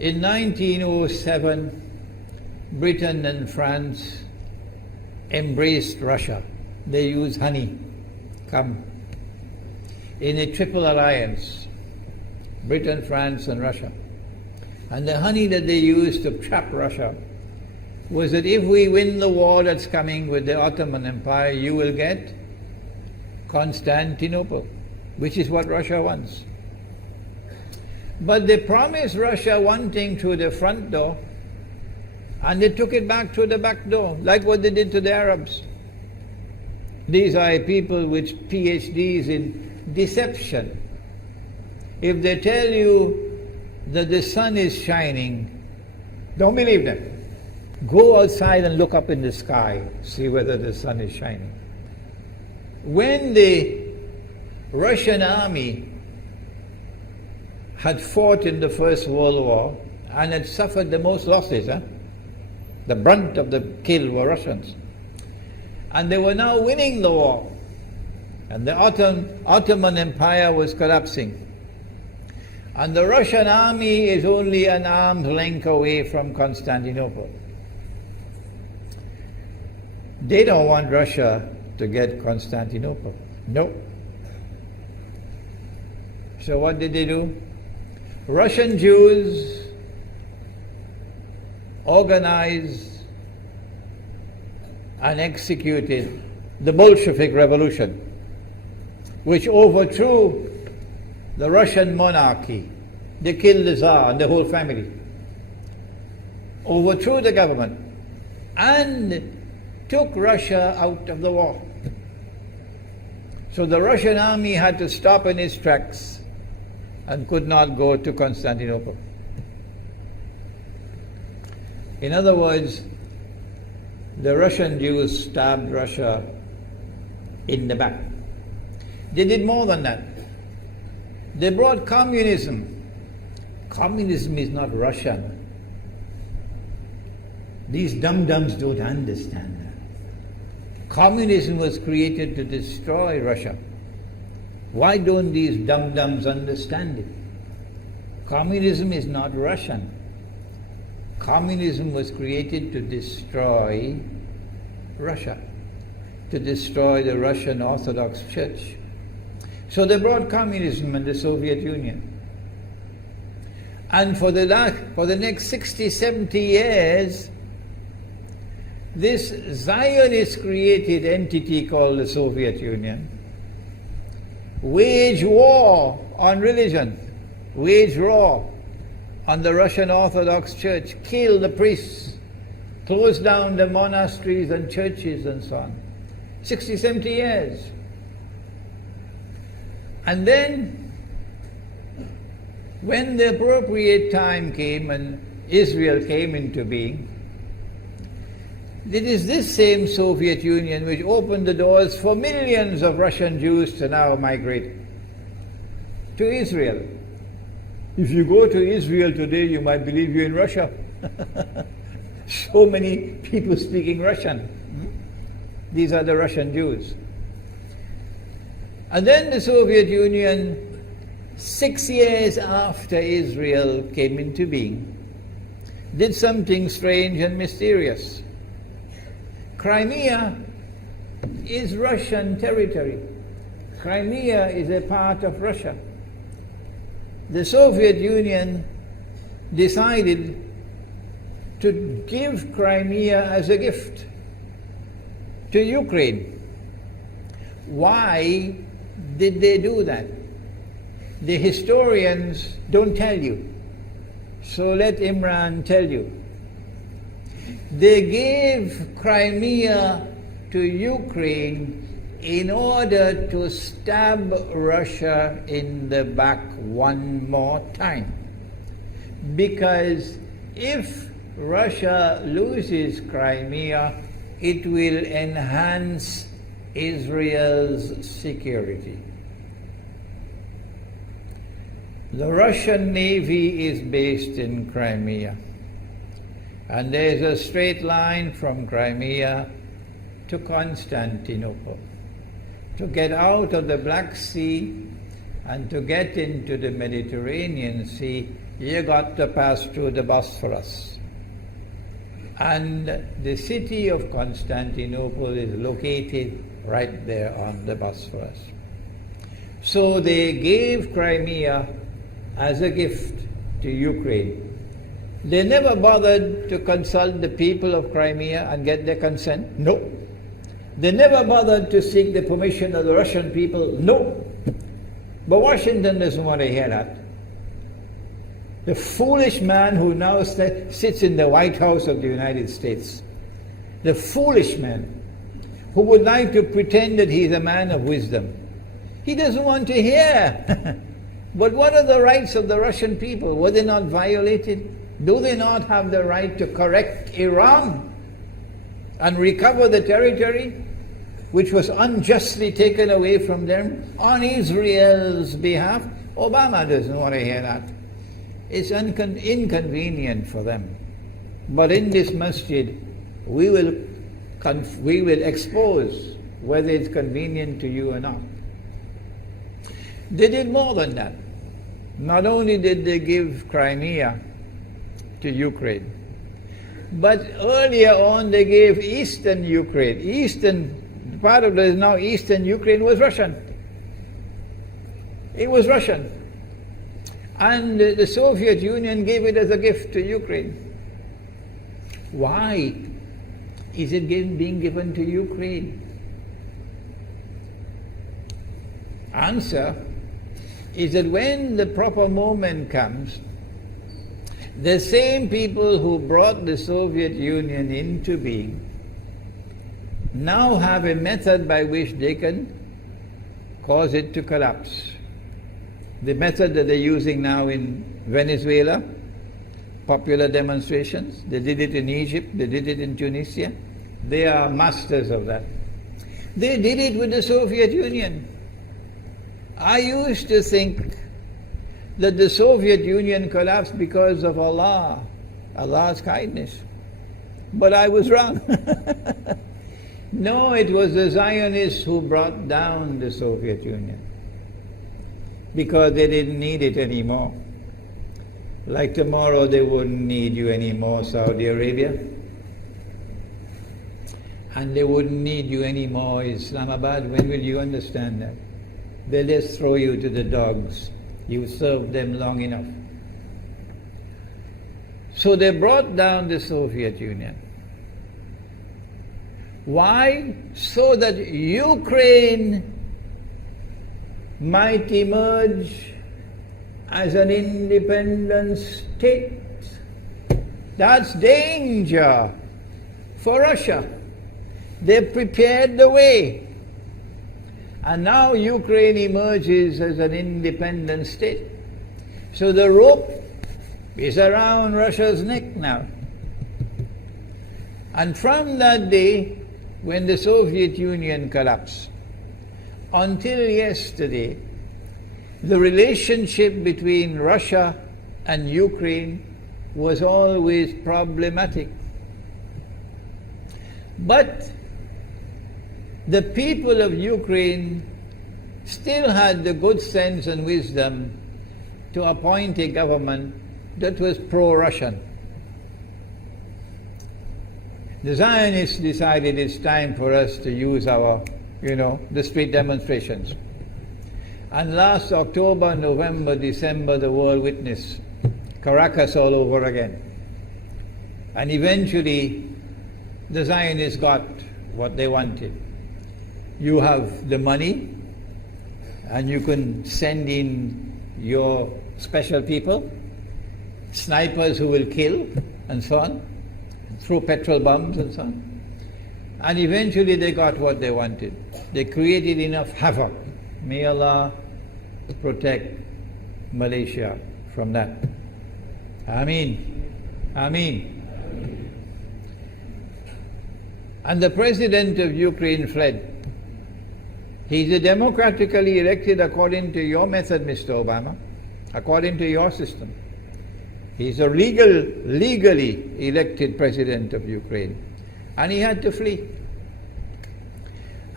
In 1907, Britain and France embraced Russia. They used honey, in a triple alliance, Britain, France and Russia. And the honey that they used to trap Russia was that if we win the war that's coming with the Ottoman Empire, you will get Constantinople, which is what Russia wants. But they promised Russia one thing through the front door, and they took it back through the back door, like what they did to the Arabs. These are people with PhDs in deception. If they tell you that the sun is shining, don't believe them. Go outside and look up in the sky, see whether the sun is shining. When the Russian army had fought in the First World War and had suffered the most losses, the brunt of the kill were Russians. And they were now winning the war. And the Ottoman Empire was collapsing. And the Russian army is only an arm's length away from Constantinople. They don't want Russia to get Constantinople. No. So what did they do? Russian Jews organized and executed the Bolshevik Revolution, which overthrew the Russian monarchy. They killed the Tsar and the whole family, overthrew the government, and took Russia out of the war. So the Russian army had to stop in its tracks and could not go to Constantinople. In other words, the Russian Jews stabbed Russia in the back. They did more than that. They brought communism. Communism is not Russian. These dum-dums don't understand that. Communism was created to destroy Russia. Why don't these dum-dums understand it? Communism is not Russian. Communism was created to destroy Russia, to destroy the Russian Orthodox Church. So they brought communism in the Soviet Union. And for the next 60, 70 years, this Zionist-created entity called the Soviet Union waged war on religion, waged war on the Russian Orthodox Church, killed the priests, closed down the monasteries and churches and so on. 60, 70 years. And then, when the appropriate time came and Israel came into being, it is this same Soviet Union which opened the doors for millions of Russian Jews to now migrate to Israel. If you go to Israel today, you might believe you're in Russia. So many people speaking Russian. These are the Russian Jews. And then the Soviet Union, 6 years after Israel came into being, did something strange and mysterious. Crimea is Russian territory. Crimea is a part of Russia. The Soviet Union decided to give Crimea as a gift to Ukraine. Why did they do that? The historians don't tell you. So let Imran tell you. They gave Crimea to Ukraine in order to stab Russia in the back one more time. Because if Russia loses Crimea, it will enhance Israel's security. The Russian Navy is based in Crimea, and there's a straight line from Crimea to Constantinople. To get out of the Black Sea and to get into the Mediterranean Sea, you got to pass through the Bosphorus. And the city of Constantinople is located right there on the Bosphorus. So they gave Crimea as a gift to Ukraine. They never bothered to consult the people of Crimea and get their consent. No. They never bothered to seek the permission of the Russian people. No. But Washington doesn't want to hear that. The foolish man who now sits in the White House of the United States, the foolish man who would like to pretend that he's a man of wisdom, he doesn't want to hear. But what are the rights of the Russian people? Were they not violated? Do they not have the right to correct Iran and recover the territory which was unjustly taken away from them on Israel's behalf? Obama doesn't want to hear that. It's inconvenient for them. But in this masjid, we will expose whether it's convenient to you or not. They did more than that. Not only did they give Crimea to Ukraine, but earlier on they gave eastern Ukraine. Eastern, part of it now eastern Ukraine was Russian. It was Russian. And the Soviet Union gave it as a gift to Ukraine. Why is it being given to Ukraine? Answer is that when the proper moment comes, the same people who brought the Soviet Union into being now have a method by which they can cause it to collapse. The method that they're using now in Venezuela, popular demonstrations, they did it in Egypt, they did it in Tunisia, they are masters of that. They did it with the Soviet Union. I used to think that the Soviet Union collapsed because of Allah's kindness. But I was wrong. No, it was the Zionists who brought down the Soviet Union because they didn't need it anymore. Like tomorrow they wouldn't need you anymore, Saudi Arabia. And they wouldn't need you anymore, Islamabad. When will you understand that? They'll just throw you to the dogs. You served them long enough. So they brought down the Soviet Union. Why? So that Ukraine might emerge as an independent state. That's danger for Russia. They prepared the way. And now Ukraine emerges as an independent state. So the rope is around Russia's neck now. And from that day, when the Soviet Union collapsed, until yesterday, the relationship between Russia and Ukraine was always problematic. But the people of Ukraine still had the good sense and wisdom to appoint a government that was pro-Russian. The Zionists decided it's time for us to use our, the street demonstrations. And last October, November, December, the world witnessed Caracas all over again. And eventually, the Zionists got what they wanted. You have the money, and you can send in your special people, snipers who will kill, and so on, throw petrol bombs and so on. And eventually they got what they wanted. They created enough havoc. May Allah protect Malaysia from that. Ameen. Ameen. And the president of Ukraine fled. He's a democratically elected according to your method, Mr. Obama, according to your system. He's a legally elected president of Ukraine. And he had to flee.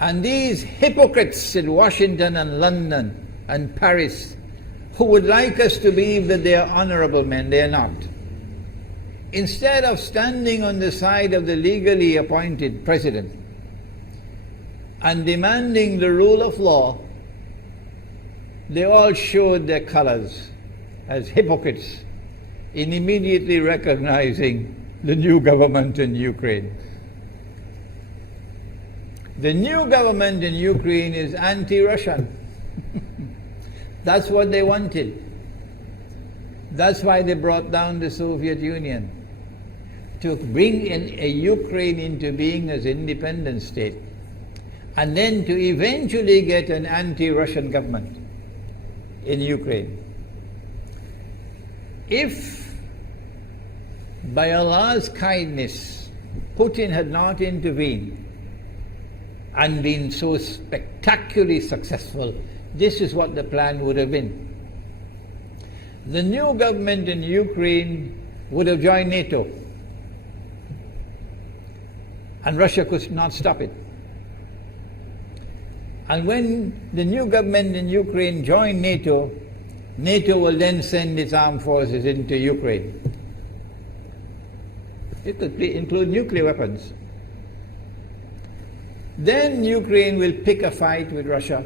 And these hypocrites in Washington and London and Paris who would like us to believe that they are honorable men. They are not. Instead of standing on the side of the legally appointed president and demanding the rule of law, they all showed their colors as hypocrites in immediately recognizing the new government in Ukraine. The new government in Ukraine is anti-Russian. That's what they wanted. That's why they brought down the Soviet Union, to bring in a Ukraine into being as an independent state, and then to eventually get an anti-Russian government in Ukraine. If by Allah's kindness Putin had not intervened and been so spectacularly successful, this is what the plan would have been. The new government in Ukraine would have joined NATO, and Russia could not stop it. And when the new government in Ukraine joined NATO, NATO will then send its armed forces into Ukraine. It could include nuclear weapons. Then Ukraine will pick a fight with Russia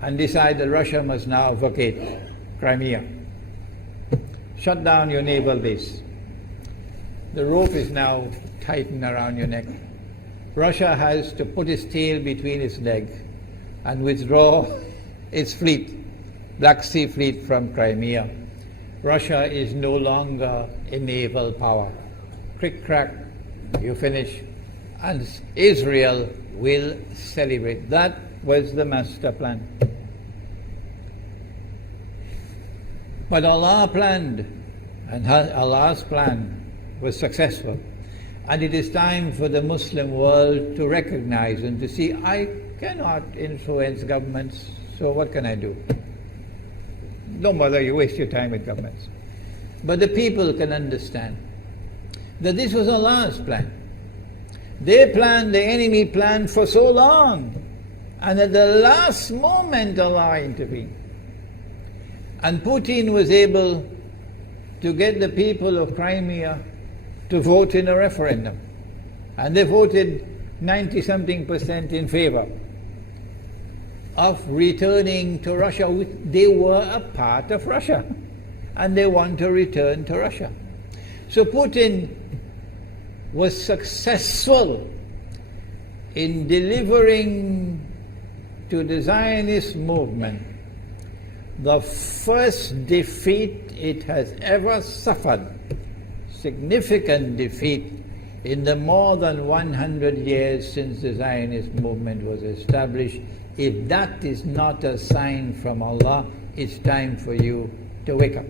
and decide that Russia must now vacate Crimea. Shut down your naval base. The rope is now tightened around your neck. Russia has to put its tail between its legs and withdraw its fleet, Black Sea Fleet, from Crimea. Russia is no longer a naval power. Crick crack, you finish. And Israel will celebrate. That was the master plan. But Allah planned, and Allah's plan was successful. And it is time for the Muslim world to recognize and to see, I cannot influence governments, so what can I do? Don't bother, you waste your time with governments. But the people can understand that this was Allah's plan. They planned, the enemy planned for so long, and at the last moment Allah intervened. And Putin was able to get the people of Crimea to vote in a referendum. And they voted 90-something% in favor of returning to Russia. They were a part of Russia, and they want to return to Russia. So Putin was successful in delivering to the Zionist movement the first defeat it has ever suffered, significant defeat, in the more than 100 years since the Zionist movement was established. If that is not a sign from Allah, it's time for you to wake up.